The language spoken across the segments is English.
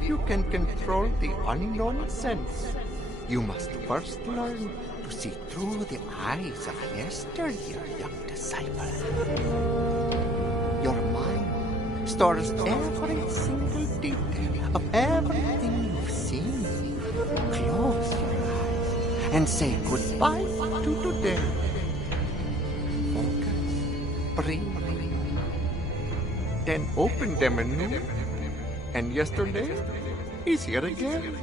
Before you can control the unknown sense, you must first learn to see through the eyes of yesteryear, young disciple. Your mind stores every single detail of everything you've seen. Close your eyes and say goodbye to today. Focus, breathe, then open them anew, and yesterday is here again.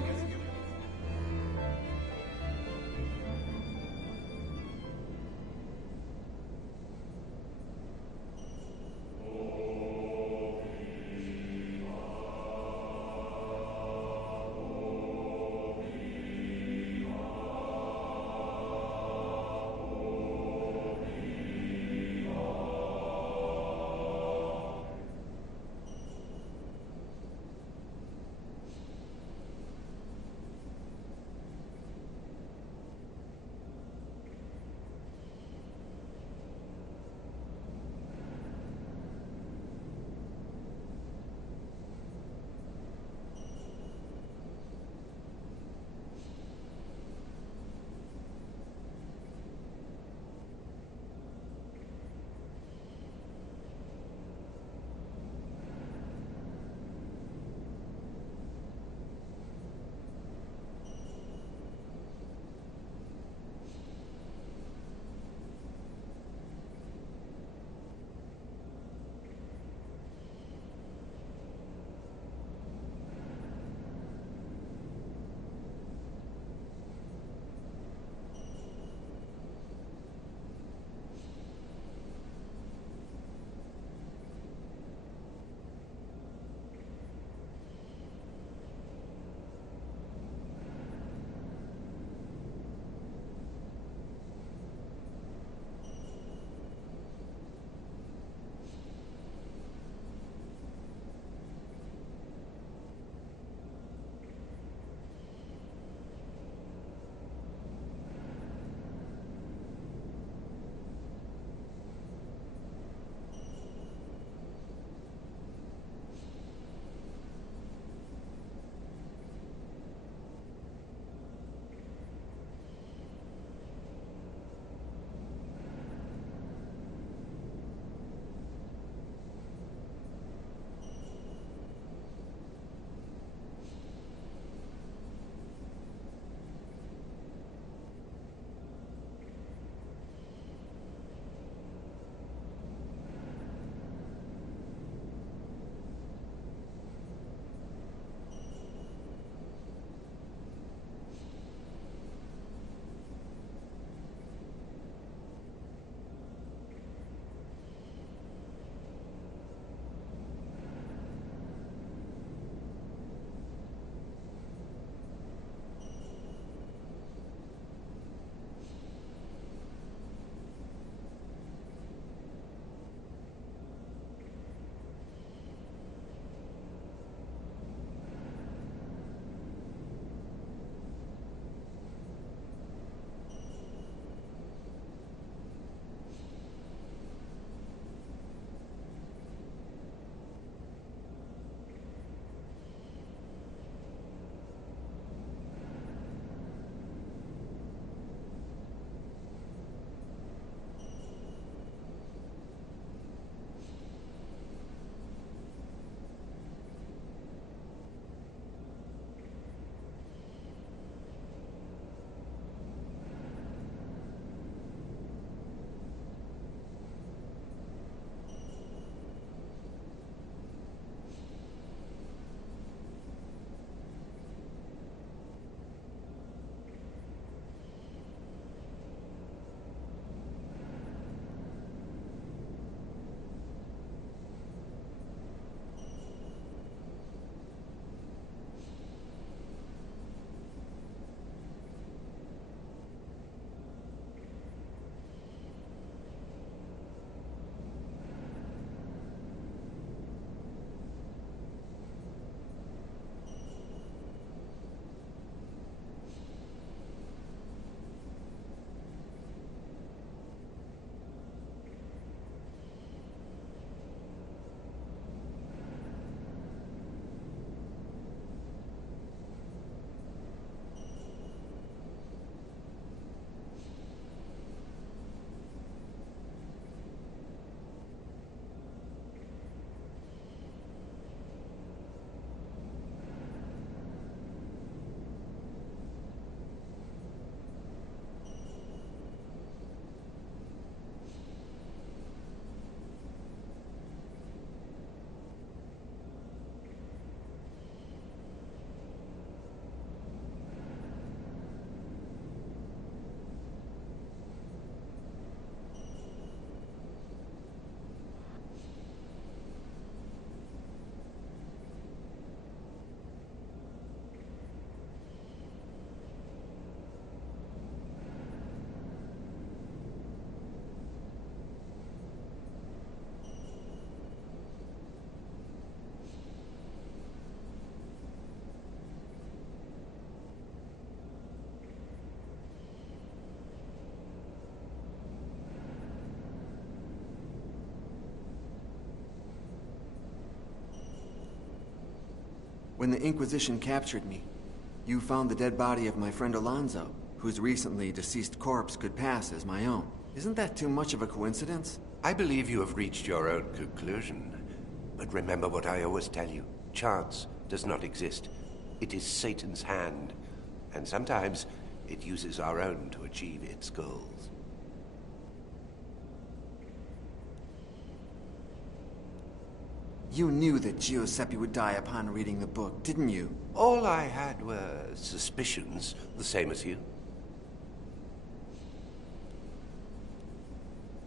when the Inquisition captured me, you found the dead body of my friend Alonzo, whose recently deceased corpse could pass as my own. Isn't that too much of a coincidence? I believe you have reached your own conclusion. But remember what I always tell you. Chance does not exist. It is Satan's hand. And sometimes it uses our own to achieve its goals. You knew that Giuseppe would die upon reading the book, didn't you? All I had were suspicions, the same as you.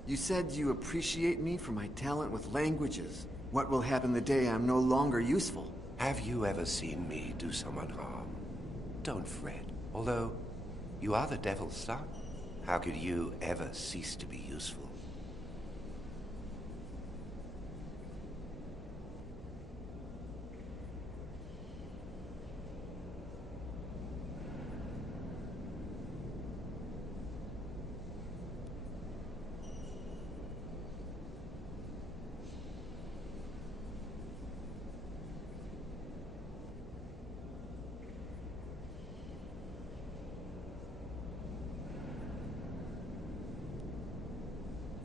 You said you appreciate me for my talent with languages. What will happen the day I'm no longer useful? Have you ever seen me do someone harm? Don't fret. Although, you are the devil's son. How could you ever cease to be useful?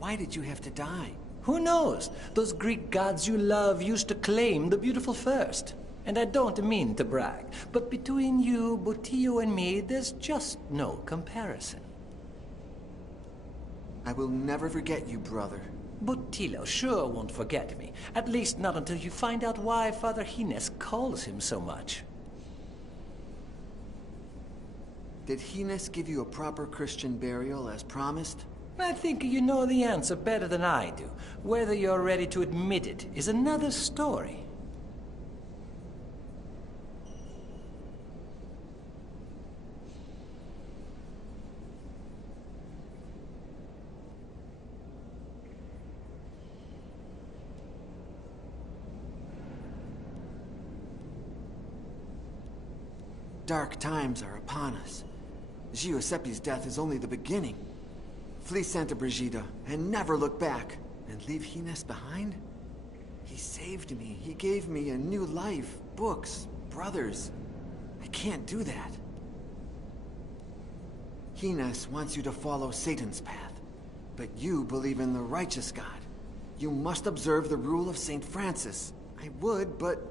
Why did you have to die? Who knows? Those Greek gods you love used to claim the beautiful first. And I don't mean to brag, but between you, Butillo, and me, there's just no comparison. I will never forget you, brother. Butillo sure won't forget me. At least not until you find out why Father Gines calls him so much. Did Gines give you a proper Christian burial as promised? I think you know the answer better than I do. Whether you're ready to admit it is another story. Dark times are upon us. Giuseppe's death is only the beginning. Flee Santa Brigida and never look back. And leave Gines behind? He saved me. He gave me a new life, books, brothers. I can't do that. Gines wants you to follow Satan's path. But you believe in the righteous God. You must observe the rule of St. Francis. I would, but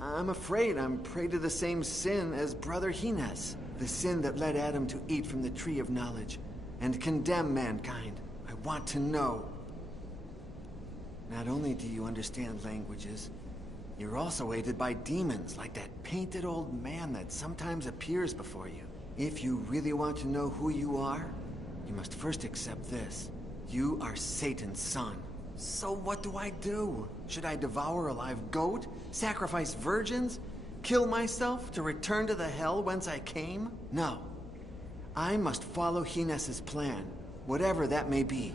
I'm afraid I'm prey to the same sin as Brother Gines. The sin that led Adam to eat from the tree of knowledge and condemn mankind. I want to know. Not only do you understand languages, you're also aided by demons like that painted old man that sometimes appears before you. If you really want to know who you are, you must first accept this. You are Satan's son. So what do I do? Should I devour a live goat? Sacrifice virgins? Kill myself to return to the hell whence I came? No. I must follow Gines's plan, whatever that may be.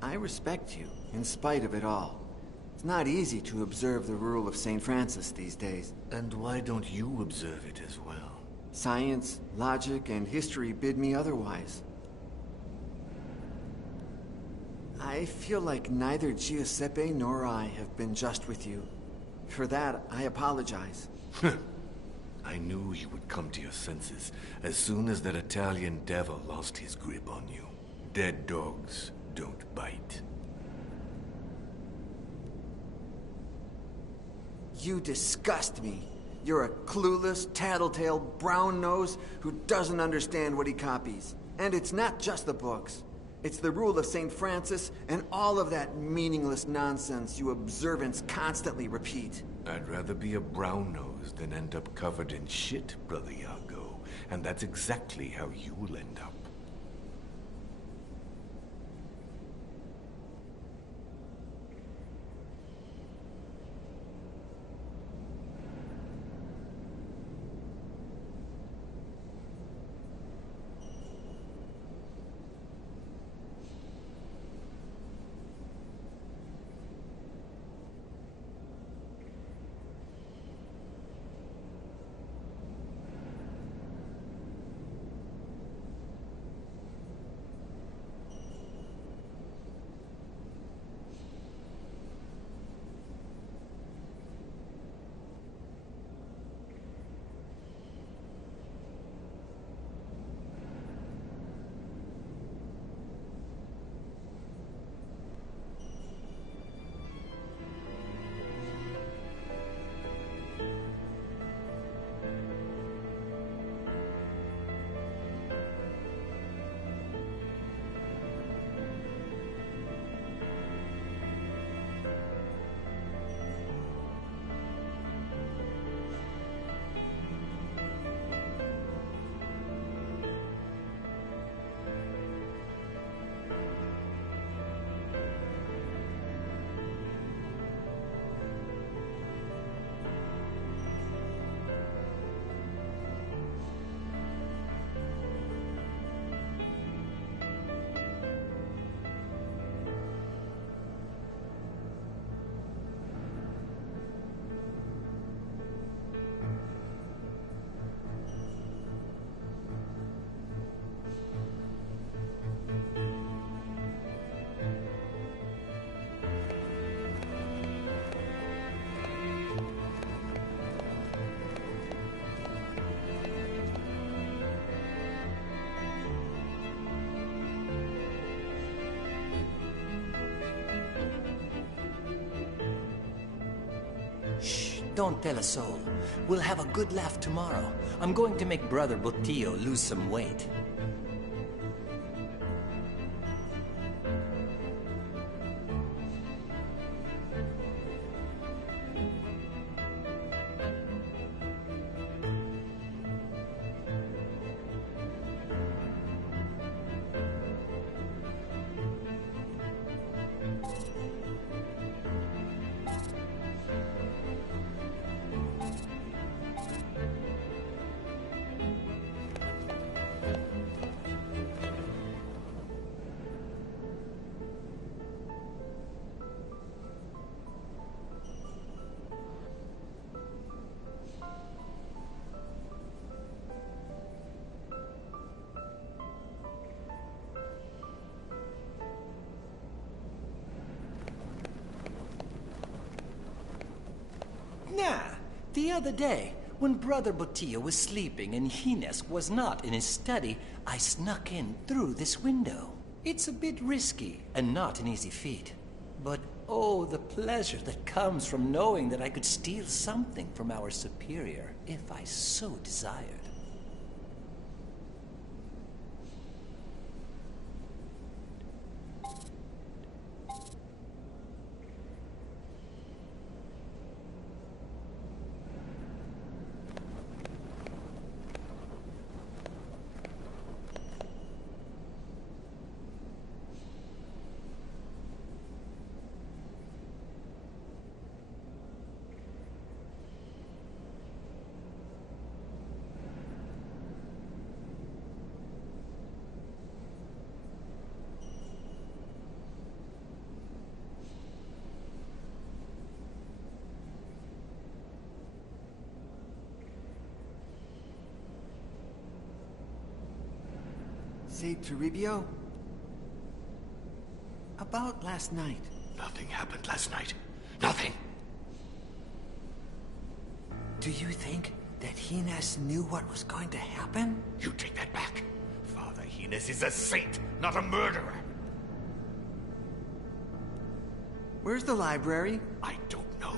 I respect you, in spite of it all. It's not easy to observe the rule of St. Francis these days. And why don't you observe it as well? Science, logic, and history bid me otherwise. I feel like neither Giuseppe nor I have been just with you. For that, I apologize. I knew you would come to your senses as soon as that Italian devil lost his grip on you. Dead dogs don't bite. You disgust me. You're a clueless, tattletale, brown nose who doesn't understand what he copies. And it's not just the books. It's the rule of St. Francis and all of that meaningless nonsense you observants constantly repeat. I'd rather be a brown nose than end up covered in shit, Brother Iago. And that's exactly how you'll end up. Shh, don't tell a soul. We'll have a good laugh tomorrow. I'm going to make Brother Botillo lose some weight. Nah, the other day, when Brother Botillo was sleeping and Hines was not in his study, I snuck in through this window. It's a bit risky and not an easy feat. But oh, the pleasure that comes from knowing that I could steal something from our superior if I so desired. Say, Toribio? About last night. Nothing happened last night. Nothing! Do you think that Hines knew what was going to happen? You take that back. Father Hines is a saint, not a murderer. Where's the library? I don't know.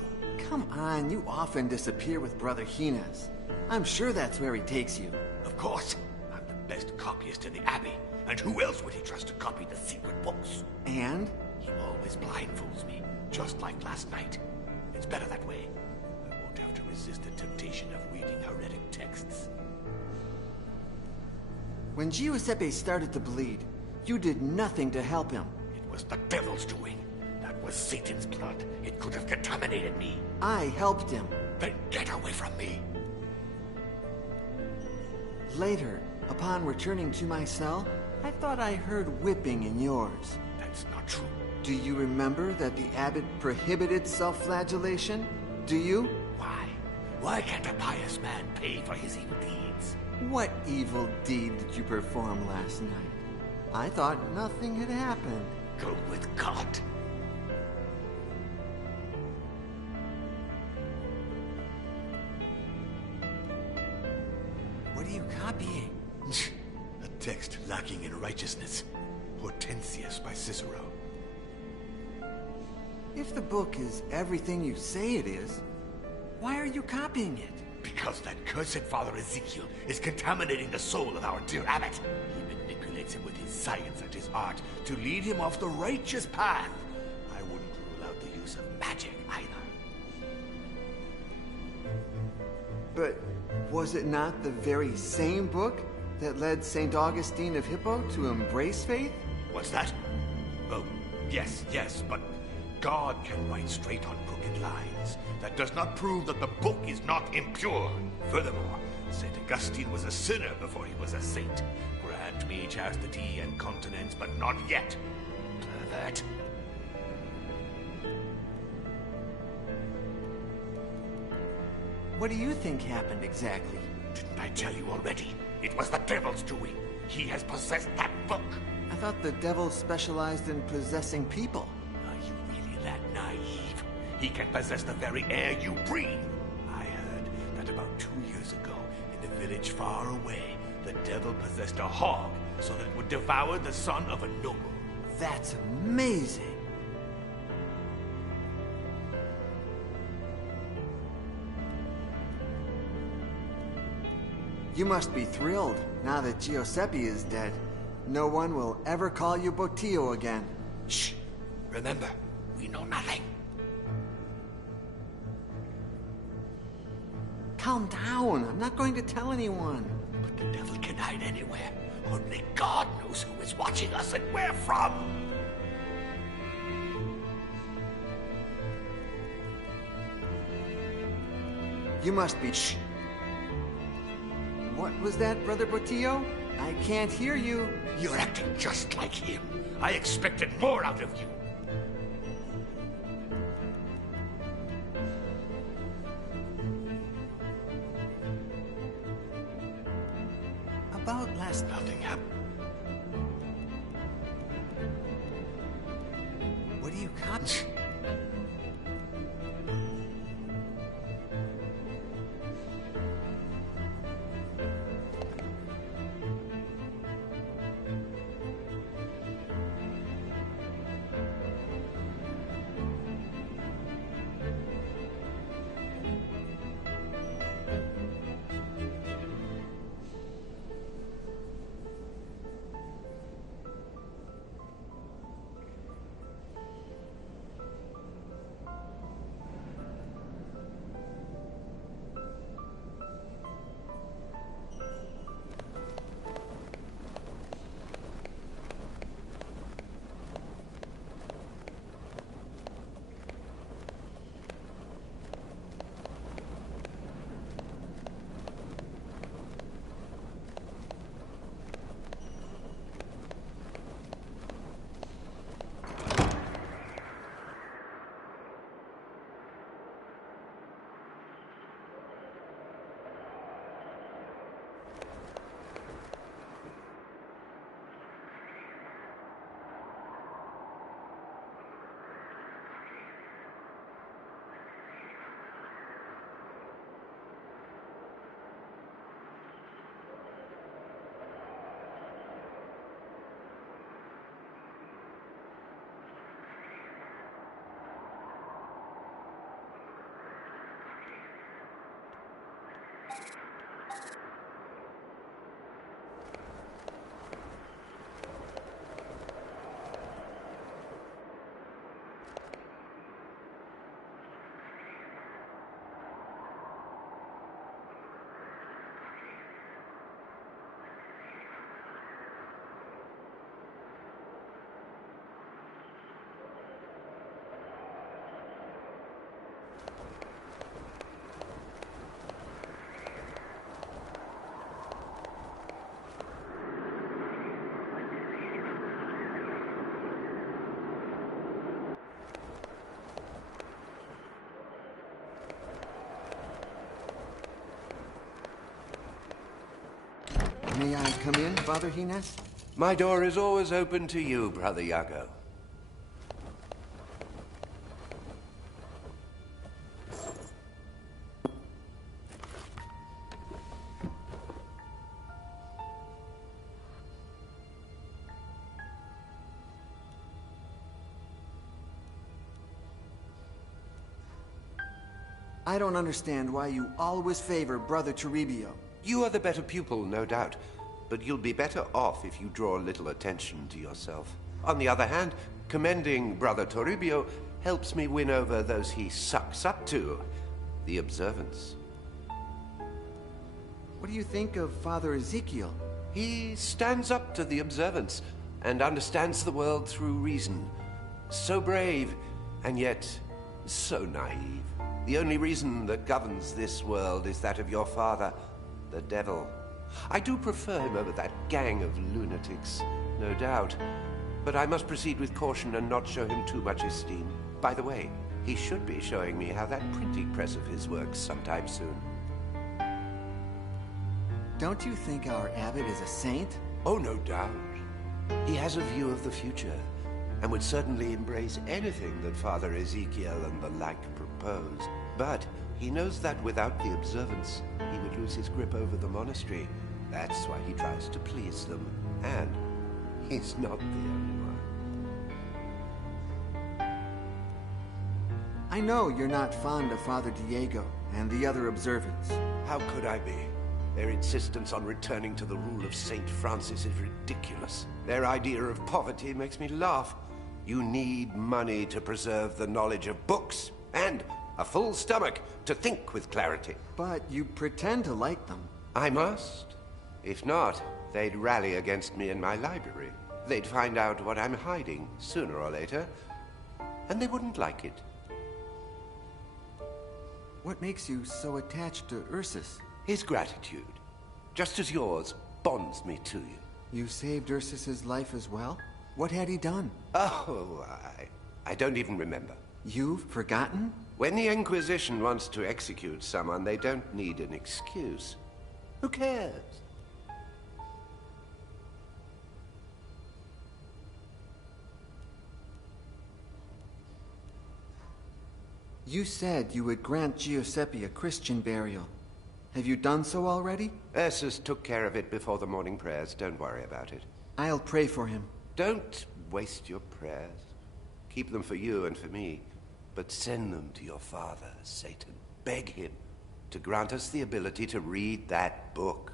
Come on, you often disappear with Brother Hines. I'm sure that's where he takes you. Of course. I'm the best copyist in the Abbey. And who else would he trust to copy the secret books? And? He always blindfolds me, just like last night. It's better that way. I won't have to resist the temptation of reading heretic texts. When Giuseppe started to bleed, you did nothing to help him. It was the devil's doing. That was Satan's blood. It could have contaminated me. I helped him. Then get away from me. Later, upon returning to my cell, I thought I heard whipping in yours. That's not true. Do you remember that the abbot prohibited self-flagellation? Do you? Why? Why can't a pious man pay for his evil deeds? What evil deed did you perform last night? I thought nothing had happened. Go with God. What are you copying? A text lacking in righteousness. Hortensius by Cicero. If the book is everything you say it is, why are you copying it? Because that cursed Father Ezekiel is contaminating the soul of our dear abbot. He manipulates him with his science and his art to lead him off the righteous path. I wouldn't rule out the use of magic either. But was it not the very same book that led St. Augustine of Hippo to embrace faith? What's that? Oh, yes, but God can write straight on crooked lines. That does not prove that the book is not impure. Furthermore, St. Augustine was a sinner before he was a saint. Grant me chastity and continence, but not yet. Pervert. What do you think happened exactly? Didn't I tell you already? It was the devil's doing. He has possessed that book. I thought the devil specialized in possessing people. Are you really that naive? He can possess the very air you breathe. I heard that about 2 years ago, in the village far away, the devil possessed a hog so that it would devour the son of a noble. That's amazing. You must be thrilled now that Giuseppe is dead. No one will ever call you Botillo again. Shh! Remember, we know nothing. Calm down. I'm not going to tell anyone. But the devil can hide anywhere. Only God knows who is watching us and where from. You must be... Shh! What was that, Brother Botillo? I can't hear you. You're acting just like him. I expected more out of you. About last... Nothing happened. What do you got? May I come in, Father Gines? My door is always open to you, Brother Iago. I don't understand why you always favor Brother Toribio. You are the better pupil, no doubt, but you'll be better off if you draw a little attention to yourself. On the other hand, commending Brother Toribio helps me win over those he sucks up to, the observants. What do you think of Father Ezekiel? He stands up to the observants and understands the world through reason. So brave, and yet so naive. The only reason that governs this world is that of your father, the devil. I do prefer him over that gang of lunatics, no doubt. But I must proceed with caution and not show him too much esteem. By the way, he should be showing me how that printing press of his works sometime soon. Don't you think our abbot is a saint? Oh, no doubt. He has a view of the future, and would certainly embrace anything that Father Ezekiel and the like propose. But he knows that without the observance, he would lose his grip over the monastery. That's why he tries to please them. And he's not the only one. I know you're not fond of Father Diego and the other observants. How could I be? Their insistence on returning to the rule of Saint Francis is ridiculous. Their idea of poverty makes me laugh. You need money to preserve the knowledge of books, and a full stomach to think with clarity. But you pretend to like them. I must. If not, they'd rally against me in my library. They'd find out what I'm hiding, sooner or later, and they wouldn't like it. What makes you so attached to Ursus? His gratitude, just as yours, bonds me to you. You saved Ursus's life as well? What had he done? Oh, I don't even remember. You've forgotten? When the Inquisition wants to execute someone, they don't need an excuse. Who cares? You said you would grant Giuseppe a Christian burial. Have you done so already? Ursus took care of it before the morning prayers. Don't worry about it. I'll pray for him. Don't waste your prayers. Keep them for you and for me. But send them to your father, Satan. Beg him to grant us the ability to read that book.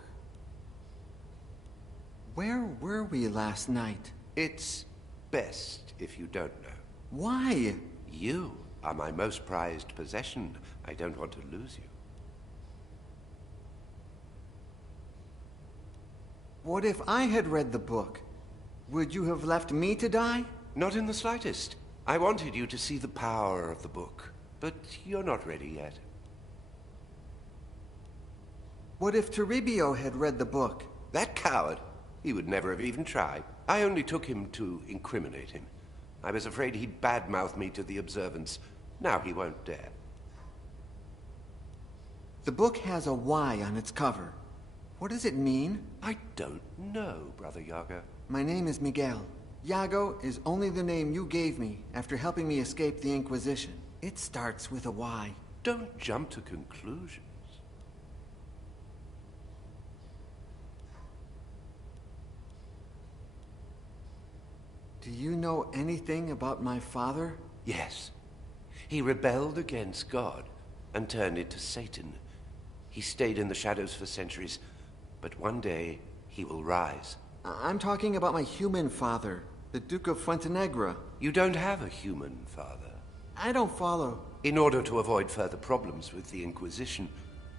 Where were we last night? It's best if you don't know. Why? You are my most prized possession. I don't want to lose you. What if I had read the book? Would you have left me to die? Not in the slightest. I wanted you to see the power of the book, but you're not ready yet. What if Toribio had read the book? That coward! He would never have even tried. I only took him to incriminate him. I was afraid he'd badmouth me to the observants. Now he won't dare. The book has a Y on its cover. What does it mean? I don't know, Brother Yago. My name is Miguel. Yago is only the name you gave me after helping me escape the Inquisition. It starts with a Y. Don't jump to conclusions. Do you know anything about my father? Yes. He rebelled against God and turned into Satan. He stayed in the shadows for centuries, but one day he will rise. I'm talking about my human father, the Duke of Fuentenegra. You don't have a human father. I don't follow. In order to avoid further problems with the Inquisition,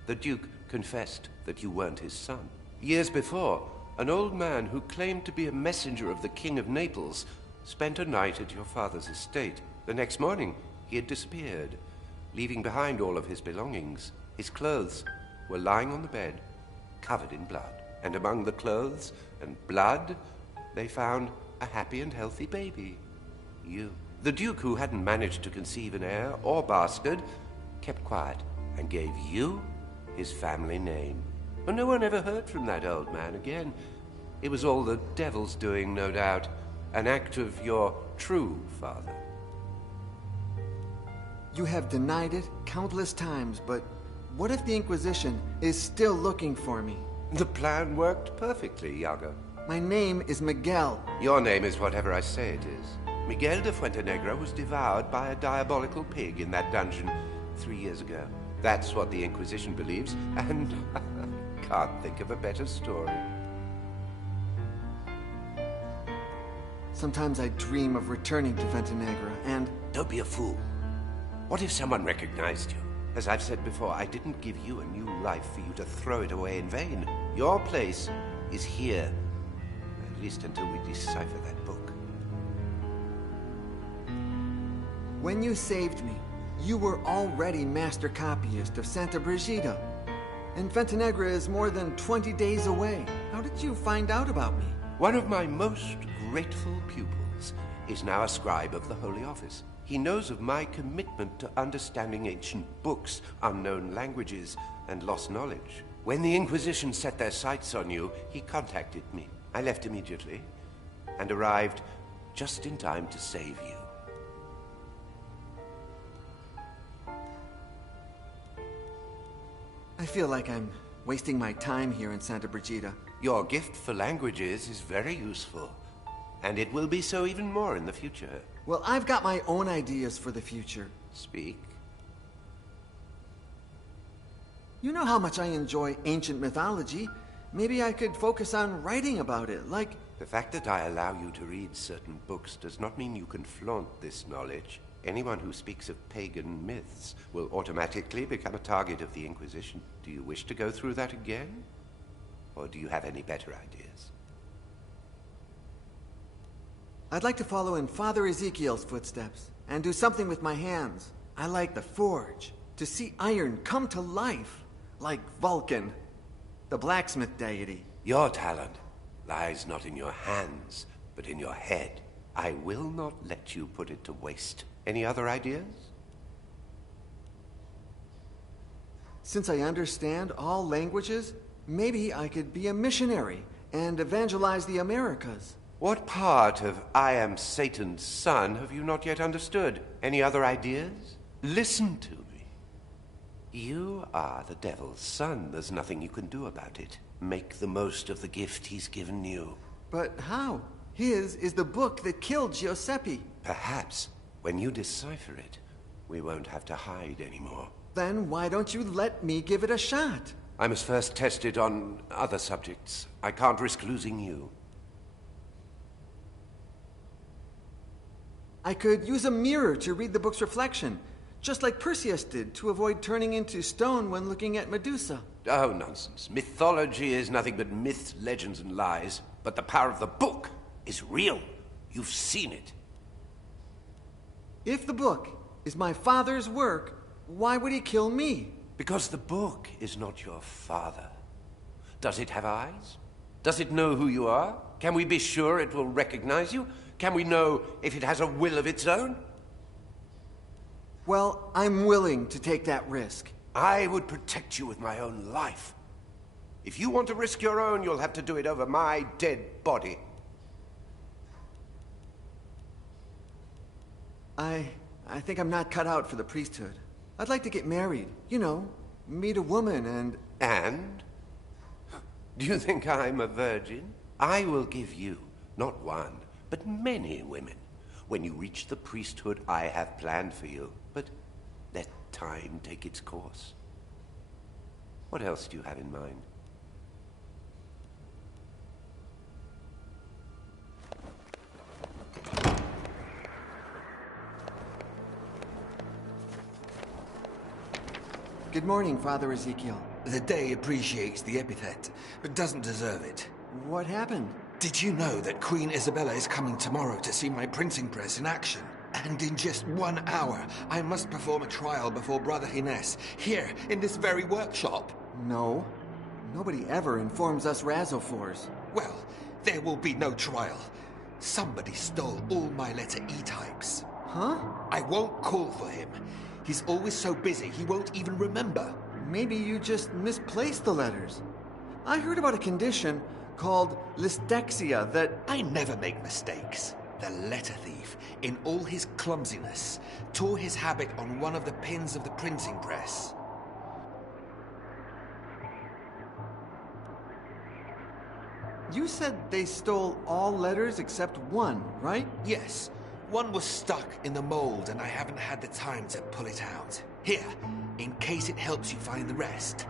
the Duke confessed that you weren't his son. Years before, an old man who claimed to be a messenger of the King of Naples spent a night at your father's estate. The next morning, he had disappeared, leaving behind all of his belongings. His clothes were lying on the bed, covered in blood. And among the clothes and blood, they found a happy and healthy baby. You. The Duke, who hadn't managed to conceive an heir or bastard, kept quiet and gave you his family name. But no one ever heard from that old man again. It was all the devil's doing, no doubt. An act of your true father. You have denied it countless times, but what if the Inquisition is still looking for me? The plan worked perfectly, Yago. My name is Miguel. Your name is whatever I say it is. Miguel de Fuentenegra was devoured by a diabolical pig in that dungeon 3 years ago. That's what the Inquisition believes, and can't think of a better story. Sometimes I dream of returning to Fuentenegra, and... Don't be a fool. What if someone recognized you? As I've said before, I didn't give you a new life for you to throw it away in vain. Your place is here, at least until we decipher that book. When you saved me, you were already master copyist of Santa Brigida. And Fuentenegra is more than 20 days away. How did you find out about me? One of my most grateful pupils is now a scribe of the Holy Office. He knows of my commitment to understanding ancient books, unknown languages, and lost knowledge. When the Inquisition set their sights on you, he contacted me. I left immediately and arrived just in time to save you. I feel like I'm wasting my time here in Santa Brigida. Your gift for languages is very useful, and it will be so even more in the future. Well, I've got my own ideas for the future. Speak. You know how much I enjoy ancient mythology. Maybe I could focus on writing about it, like... The fact that I allow you to read certain books does not mean you can flaunt this knowledge. Anyone who speaks of pagan myths will automatically become a target of the Inquisition. Do you wish to go through that again? Or do you have any better ideas? I'd like to follow in Father Ezekiel's footsteps and do something with my hands. I like the forge, to see iron come to life, like Vulcan, the blacksmith deity. Your talent lies not in your hands, but in your head. I will not let you put it to waste. Any other ideas? Since I understand all languages, maybe I could be a missionary and evangelize the Americas. What part of I am Satan's son have you not yet understood? Any other ideas? Listen to me. You are the devil's son. There's nothing you can do about it. Make the most of the gift he's given you. But how? His is the book that killed Giuseppe. Perhaps, when you decipher it, we won't have to hide anymore. Then why don't you let me give it a shot? I must first test it on other subjects. I can't risk losing you. I could use a mirror to read the book's reflection, just like Perseus did to avoid turning into stone when looking at Medusa. Oh, nonsense. Mythology is nothing but myths, legends, and lies. But the power of the book is real. You've seen it. If the book is my father's work, why would he kill me? Because the book is not your father. Does it have eyes? Does it know who you are? Can we be sure it will recognize you? Can we know if it has a will of its own? Well, I'm willing to take that risk. I would protect you with my own life. If you want to risk your own, you'll have to do it over my dead body. I think I'm not cut out for the priesthood. I'd like to get married, you know, meet a woman and... And? Do you think I'm a virgin? I will give you, not one, but many women. When you reach the priesthood I have planned for you. But let time take its course. What else do you have in mind? Good morning, Father Ezekiel. The day appreciates the epithet, but doesn't deserve it. What happened? Did you know that Queen Isabella is coming tomorrow to see my printing press in action? And in just 1 hour, I must perform a trial before Brother Hines, here, in this very workshop. No. Nobody ever informs us Razofors. Well, there will be no trial. Somebody stole all my letter E types. Huh? I won't call for him. He's always so busy, he won't even remember. Maybe you just misplaced the letters. I heard about a condition called listexia that... I never make mistakes. The letter thief, in all his clumsiness, tore his habit on one of the pins of the printing press. You said they stole all letters except one, right? Yes. One was stuck in the mold and I haven't had the time to pull it out. Here, in case it helps you find the rest.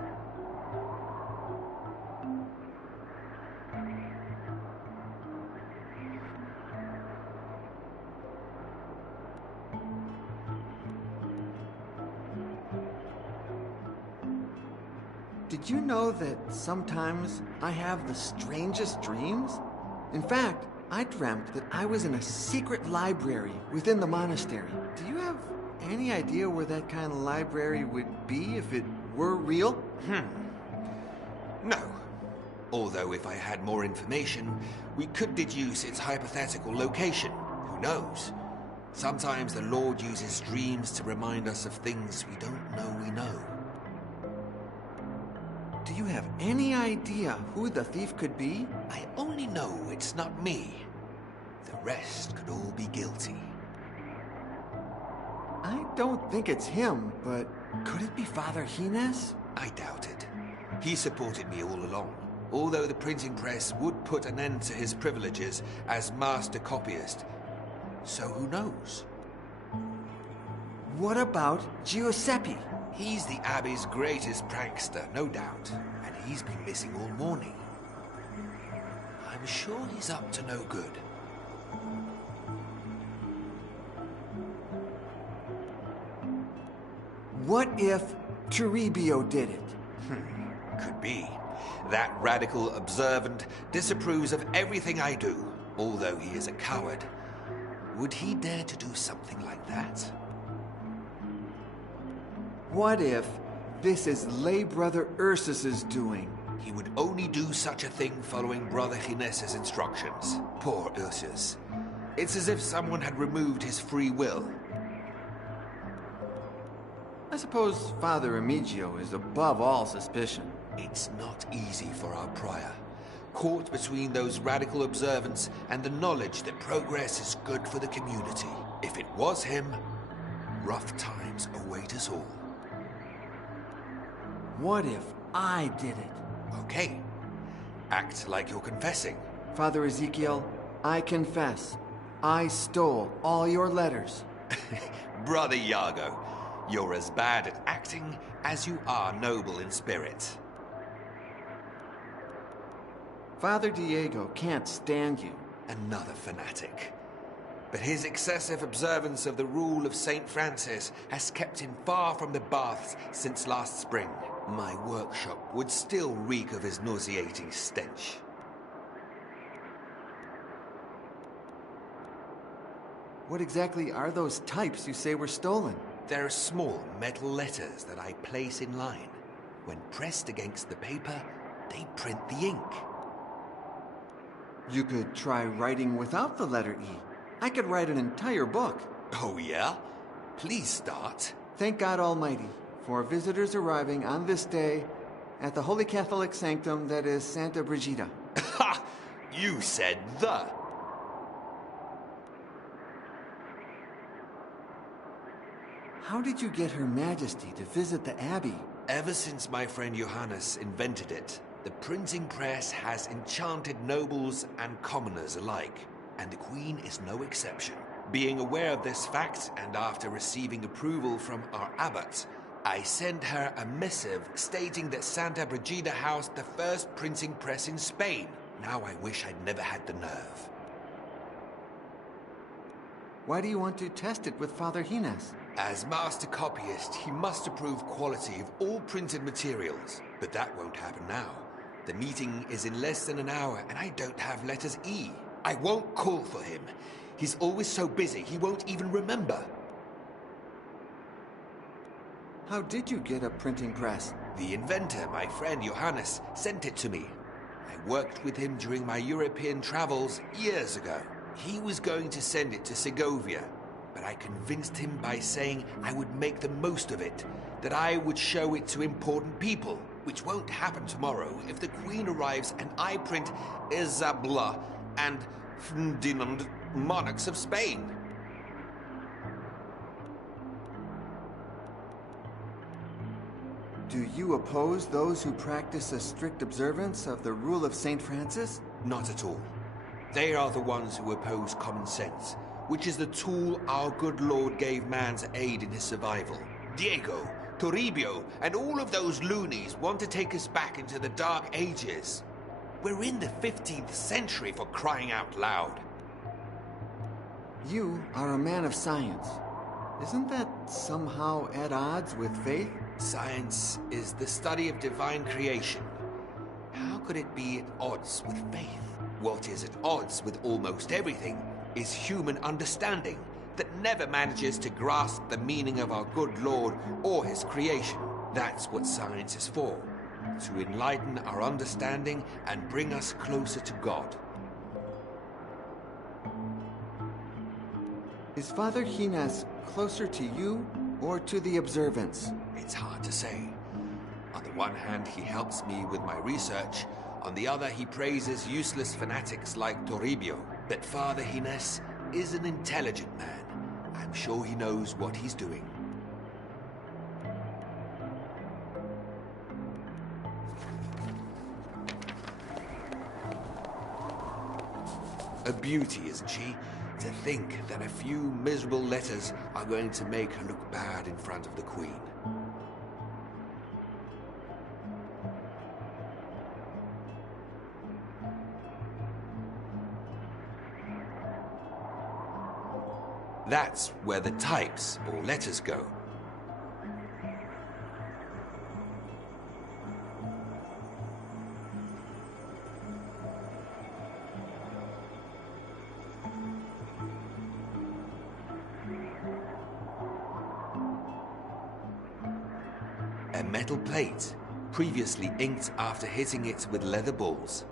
Did you know that sometimes I have the strangest dreams? In fact, I dreamt that I was in a secret library within the monastery. Do you have any idea where that kind of library would be if it were real? No. Although if I had more information, we could deduce its hypothetical location. Who knows? Sometimes the Lord uses dreams to remind us of things we don't know we know. Do you have any idea who the thief could be? I only know it's not me. The rest could all be guilty. I don't think it's him, but could it be Father Hines? I doubt it. He supported me all along, although the printing press would put an end to his privileges as master copyist. So who knows? What about Giuseppe? He's the Abbey's greatest prankster, no doubt, and he's been missing all morning. I'm sure he's up to no good. What if Toribio did it? Could be. That radical observant disapproves of everything I do, although he is a coward. Would he dare to do something like that? What if this is lay brother Ursus's doing? He would only do such a thing following Brother Gines's instructions. Poor Ursus. It's as if someone had removed his free will. I suppose Father Remigio is above all suspicion. It's not easy for our prior, caught between those radical observants and the knowledge that progress is good for the community. If it was him, rough times await us all. What if I did it? Okay, act like you're confessing. Father Ezekiel, I confess. I stole all your letters. Brother Iago, you're as bad at acting as you are noble in spirit. Father Diego can't stand you. Another fanatic. But his excessive observance of the rule of St. Francis has kept him far from the baths since last spring. My workshop would still reek of his nauseating stench. What exactly are those types you say were stolen? They're small metal letters that I place in line. When pressed against the paper, they print the ink. You could try writing without the letter E. I could write an entire book. Oh, yeah? Please start. Thank God Almighty for visitors arriving on this day at the Holy Catholic Sanctum that is Santa Brigida. Ha! You said the. How did you get Her Majesty to visit the Abbey? Ever since my friend Johannes invented it, the printing press has enchanted nobles and commoners alike, and the Queen is no exception. Being aware of this fact, and after receiving approval from our abbot, I sent her a missive stating that Santa Brigida housed the first printing press in Spain. Now I wish I'd never had the nerve. Why do you want to test it with Father Gines? As master copyist, he must approve quality of all printed materials. But that won't happen now. The meeting is in less than an hour, and I don't have letters E. I won't call for him. He's always so busy, he won't even remember. How did you get a printing press? The inventor, my friend Johannes, sent it to me. I worked with him during my European travels years ago. He was going to send it to Segovia, but I convinced him by saying I would make the most of it, that I would show it to important people, which won't happen tomorrow if the Queen arrives and I print Isabella and Ferdinand, monarchs of Spain. Do you oppose those who practice a strict observance of the rule of St. Francis? Not at all. They are the ones who oppose common sense, which is the tool our good Lord gave man to aid in his survival. Diego, Toribio, and all of those loonies want to take us back into the Dark Ages. We're in the 15th century, for crying out loud. You are a man of science. Isn't that somehow at odds with faith? Science is the study of divine creation. How could it be at odds with faith? What is at odds with almost everything is human understanding that never manages to grasp the meaning of our good Lord or his creation. That's what science is for, to enlighten our understanding and bring us closer to God. Is Father Gines closer to you or to the observance? It's hard to say. On the one hand, he helps me with my research. On the other, he praises useless fanatics like Toribio. But Father Gines is an intelligent man. I'm sure he knows what he's doing. A beauty, isn't she? To think that a few miserable letters are going to make her look bad in front of the Queen. That's where the types, or letters, go. A metal plate, previously inked after hitting it with leather balls.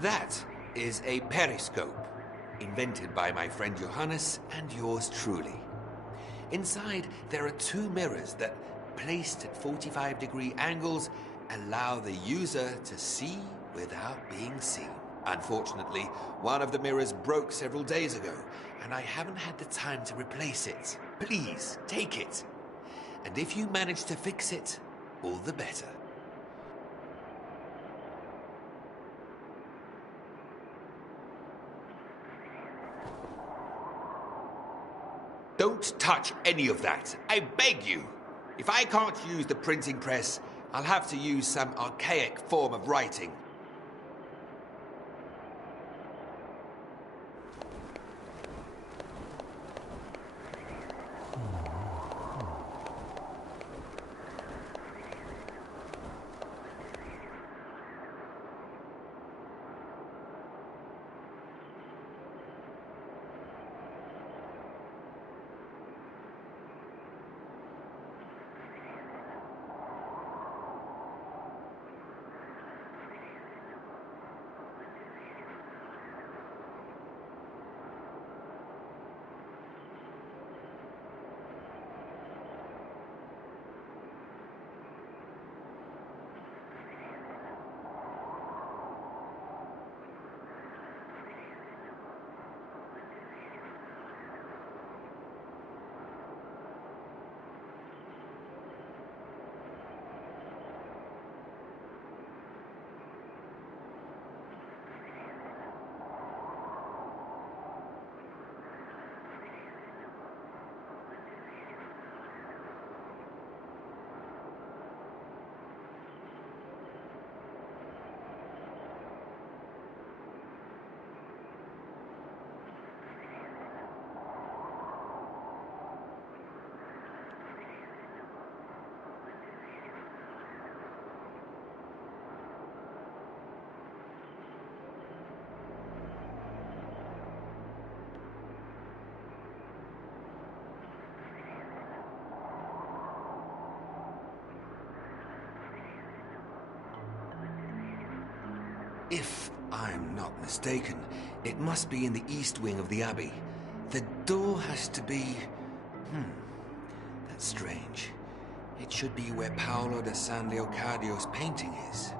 That is a periscope, invented by my friend Johannes and yours truly. Inside, there are two mirrors that, placed at 45-degree angles, allow the user to see without being seen. Unfortunately, one of the mirrors broke several days ago, and I haven't had the time to replace it. Please, take it. And if you manage to fix it, all the better. Don't touch any of that. I beg you. If I can't use the printing press, I'll have to use some archaic form of writing. If I'm not mistaken, it must be in the east wing of the Abbey. The door has to be... that's strange. It should be where Paolo da San Leocadio's painting is.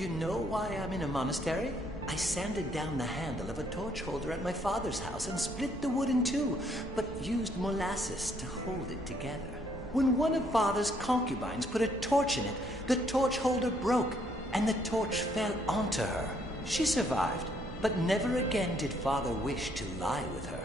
you know why I'm in a monastery? I sanded down the handle of a torch holder at my father's house and split the wood in two, but used molasses to hold it together. When one of father's concubines put a torch in it, the torch holder broke, and the torch fell onto her. She survived, but never again did father wish to lie with her.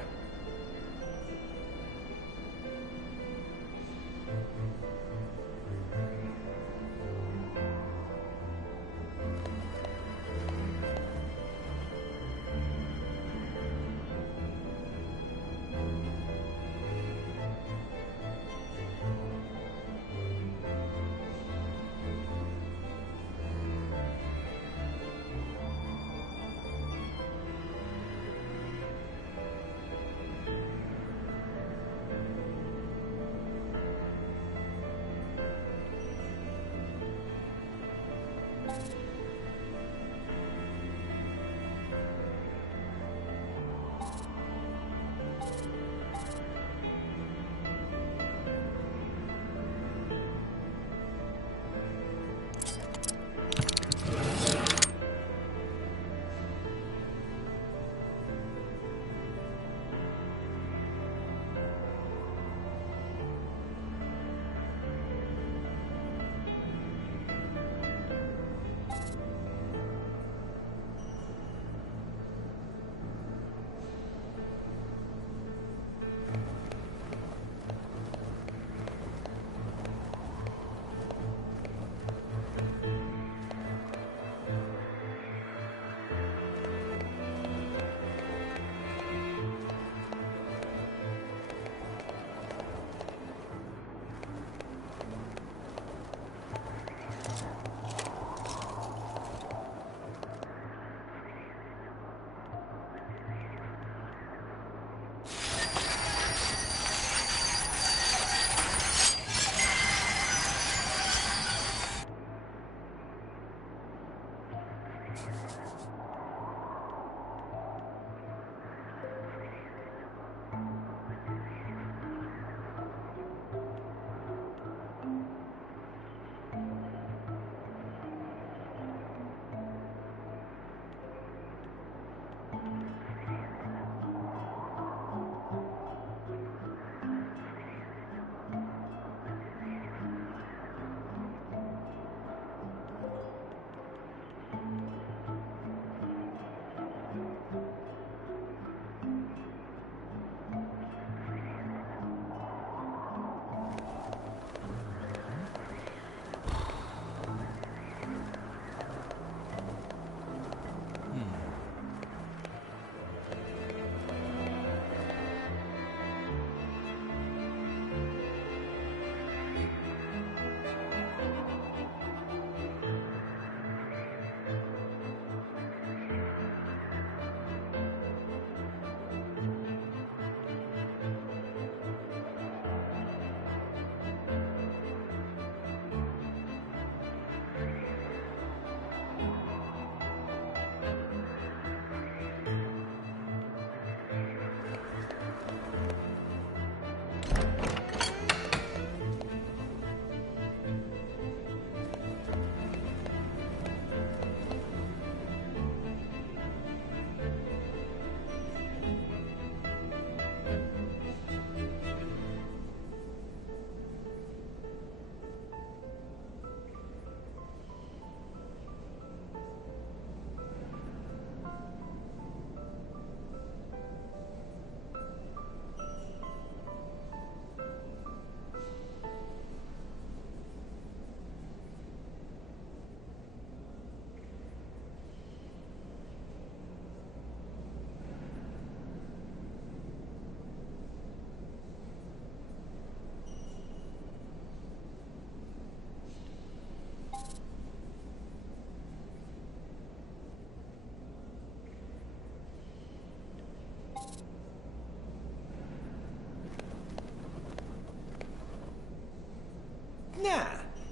Nah,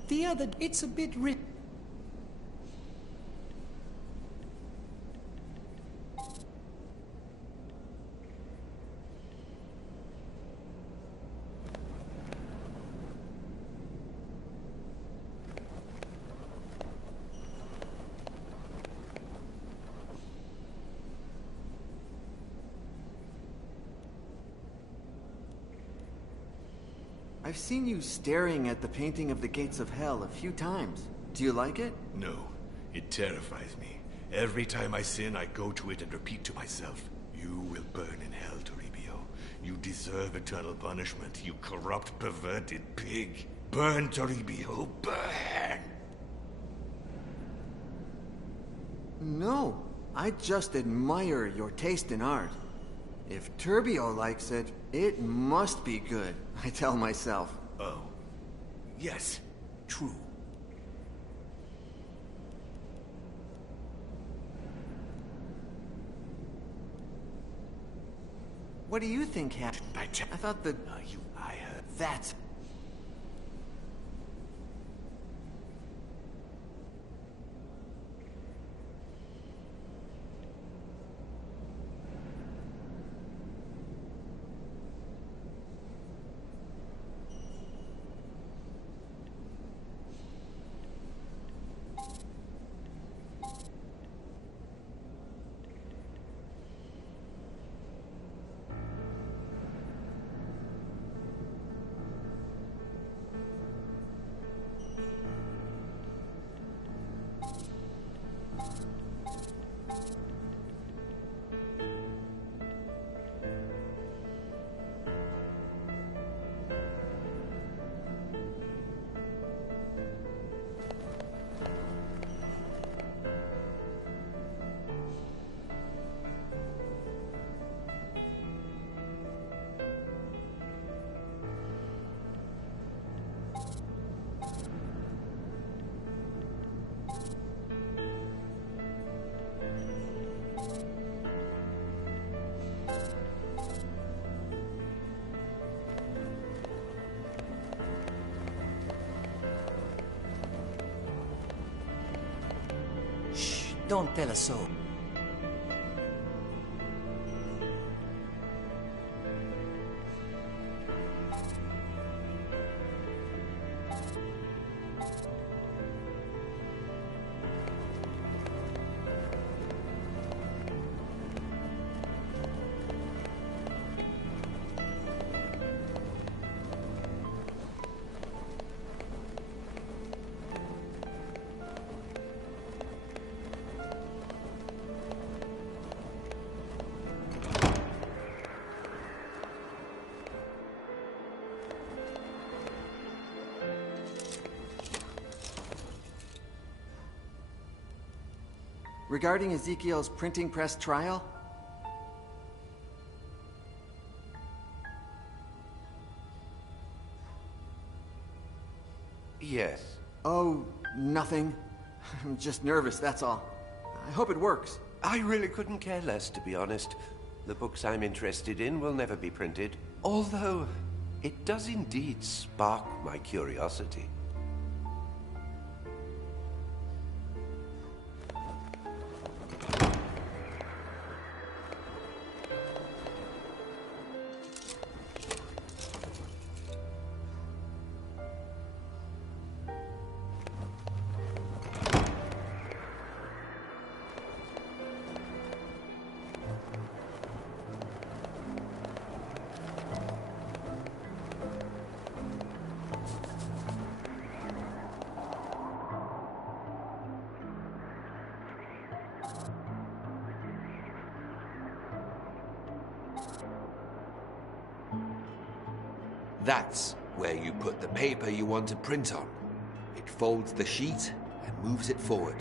the other, it's a bit I've seen you staring at the painting of the Gates of Hell a few times. Do you like it? No, it terrifies me. Every time I sin, I go to it and repeat to myself, "You will burn in hell, Toribio. You deserve eternal punishment, you corrupt, perverted pig. Burn, Toribio, burn!" No, I just admire your taste in art. If Turbio likes it, it must be good, I tell myself. Oh. Yes, true. What do you think happened? I thought that... I heard. That's... Don't tell a soul. Regarding Ezekiel's printing press trial? Yes. Oh, nothing. I'm just nervous, that's all. I hope it works. I really couldn't care less, to be honest. The books I'm interested in will never be printed. Although, it does indeed spark my curiosity. That's where you put the paper you want to print on. It folds the sheet and moves it forward.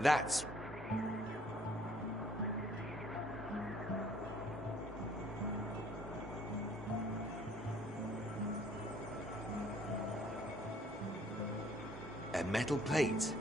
That's... a metal plate.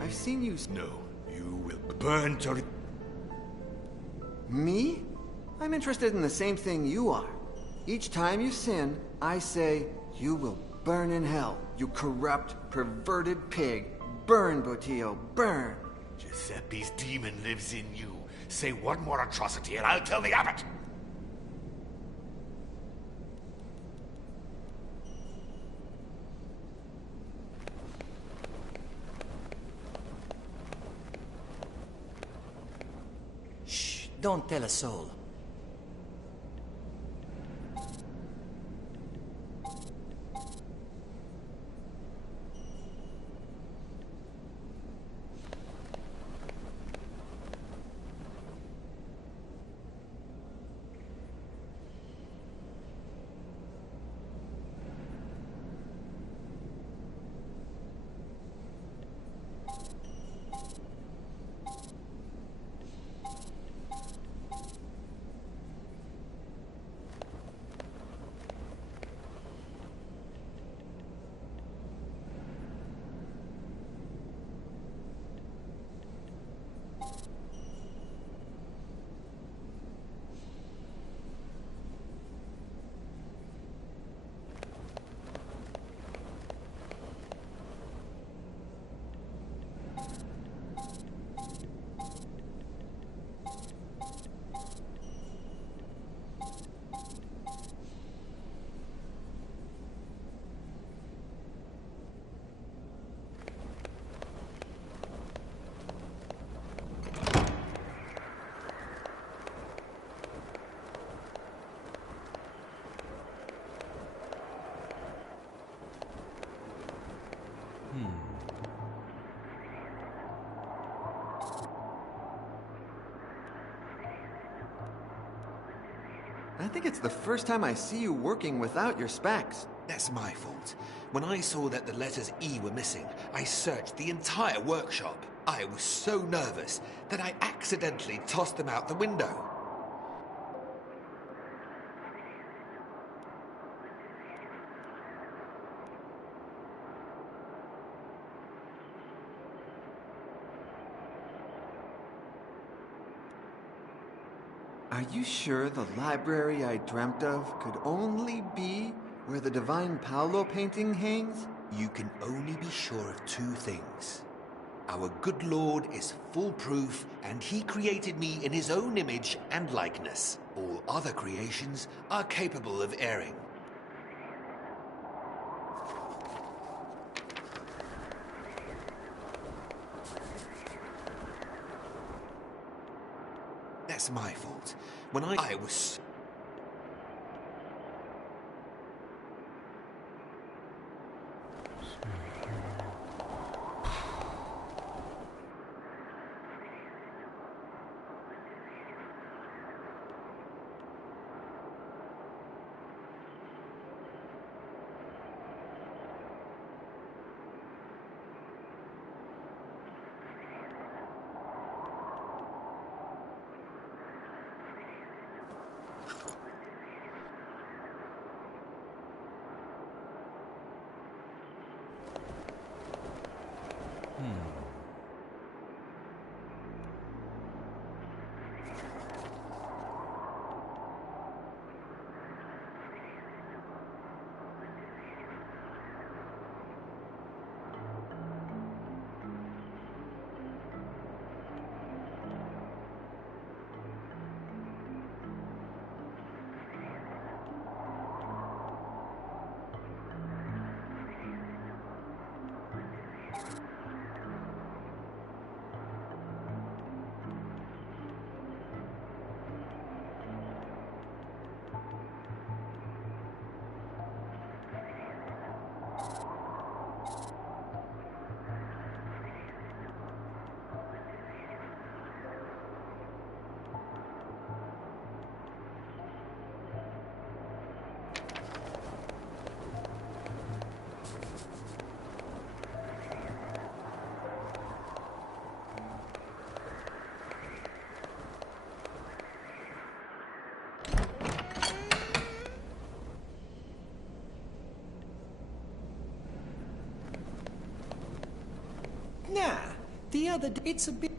I've seen you... No, you will burn to... Me? I'm interested in the same thing you are. Each time you sin, I say, you will burn in hell. You corrupt, perverted pig. Burn, Botillo, burn. Giuseppe's demon lives in you. Say one more atrocity and I'll tell the abbot. Shh, don't tell a soul. I think it's the first time I see you working without your specs. That's my fault. When I saw that the letters E were missing, I searched the entire workshop. I was so nervous that I accidentally tossed them out the window. Are you sure the library I dreamt of could only be where the Divine Paolo painting hangs? You can only be sure of two things. Our good Lord is foolproof, and he created me in his own image and likeness. All other creations are capable of erring. That's my fault. When I was... other day, it's a bit...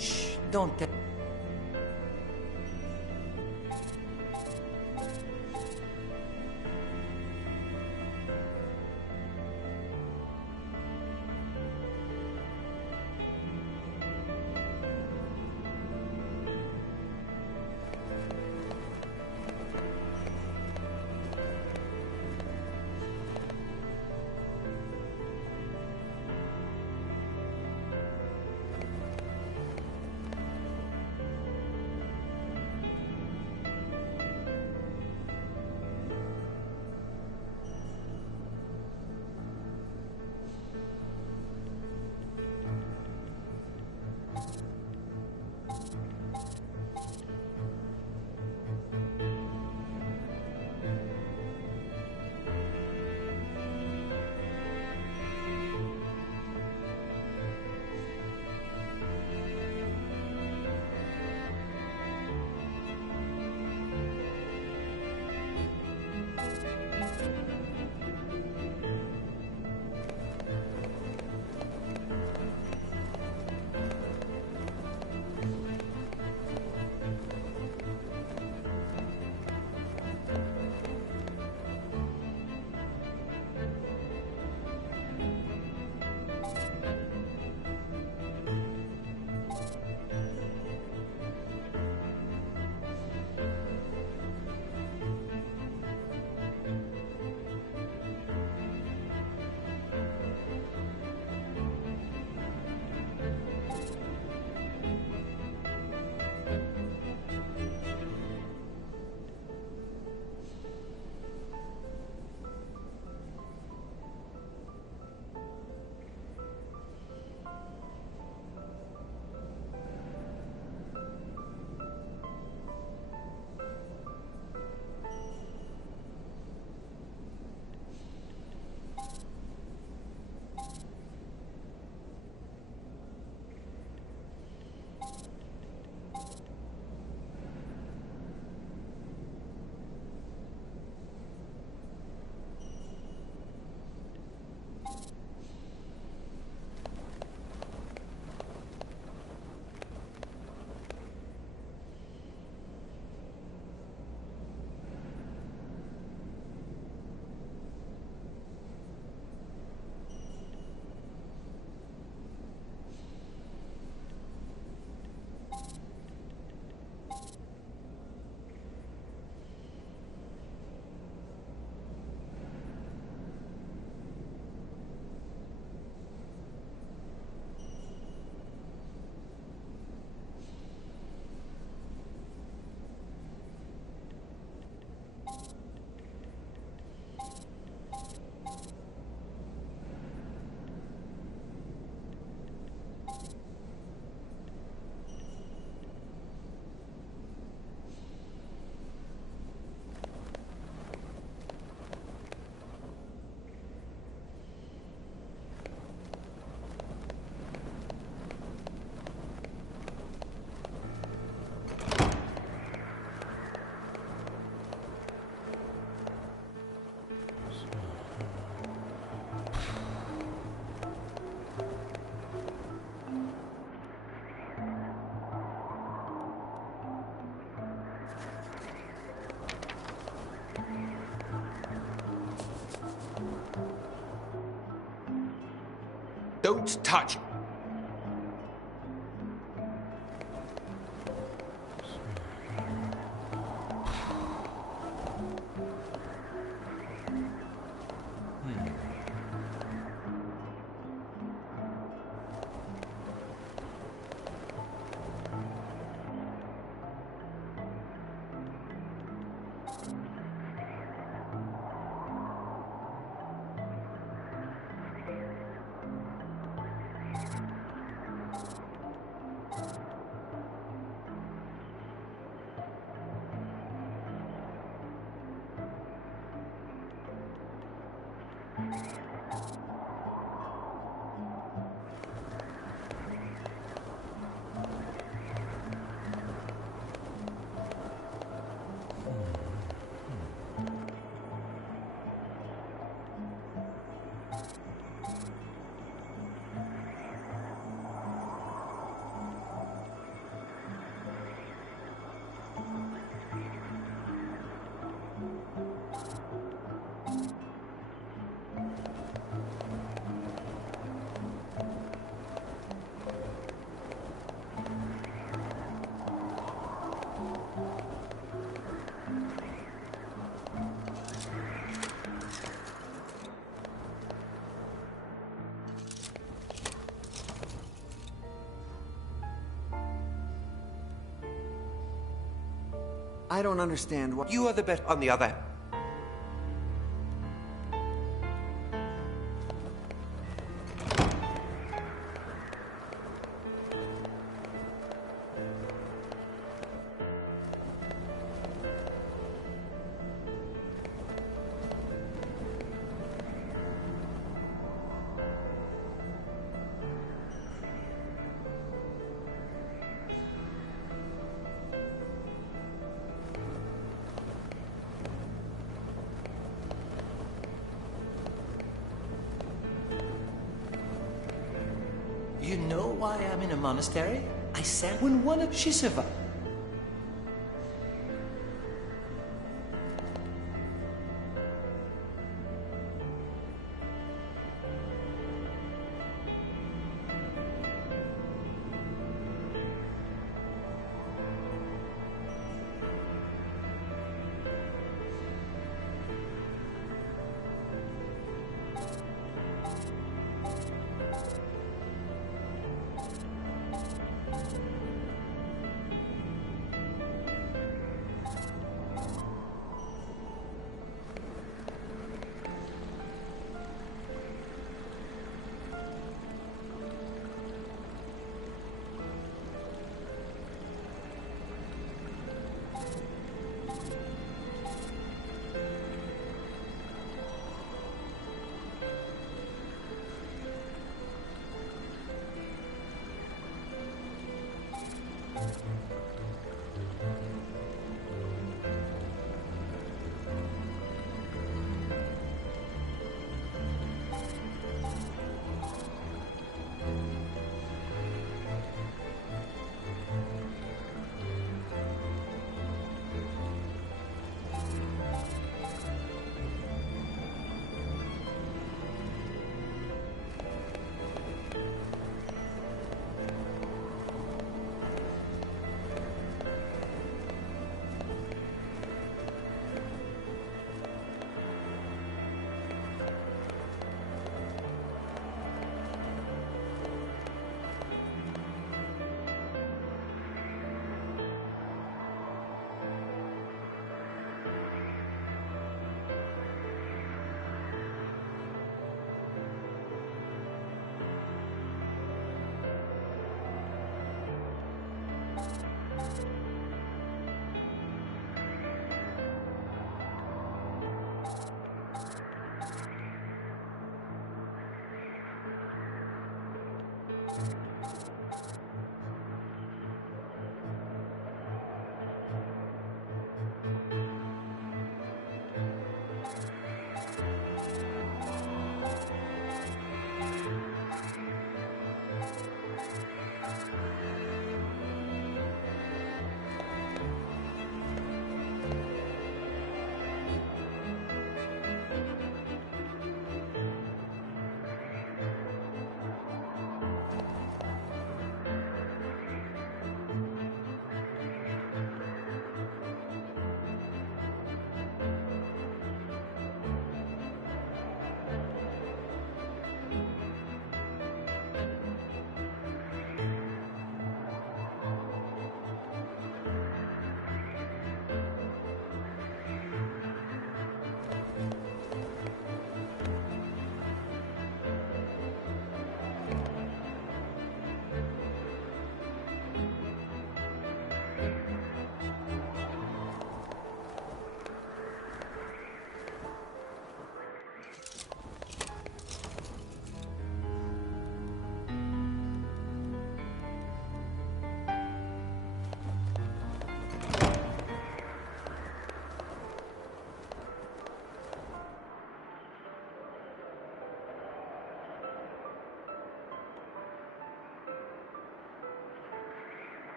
Shh, don't tell... Don't touch. I don't understand what... You are the bet on the other. You know why I'm in a monastery? I sang when one of Shishiva.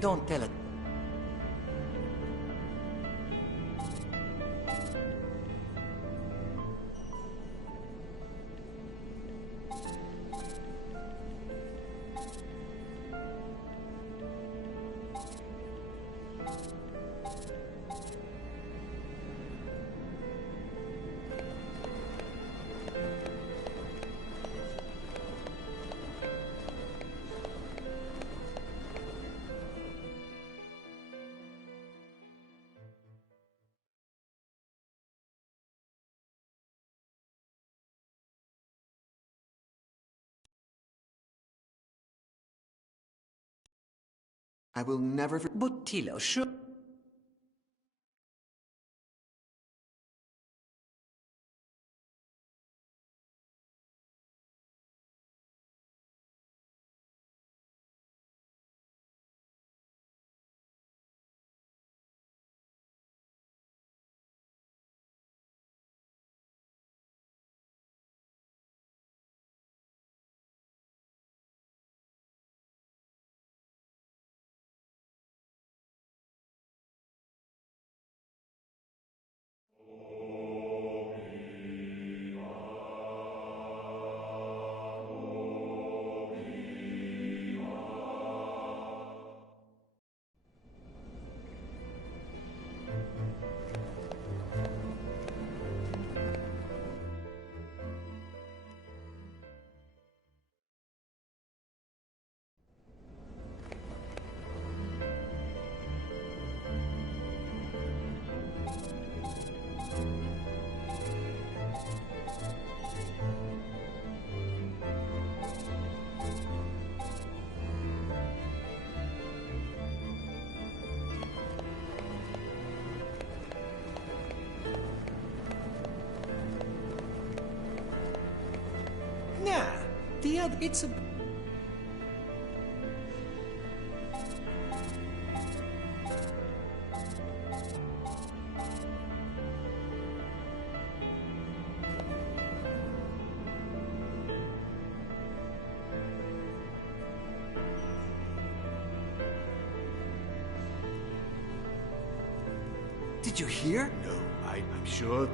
Don't tell it. I will never Buttillo, sure. Nah, the other. It's a. Did you hear? No, I'm sure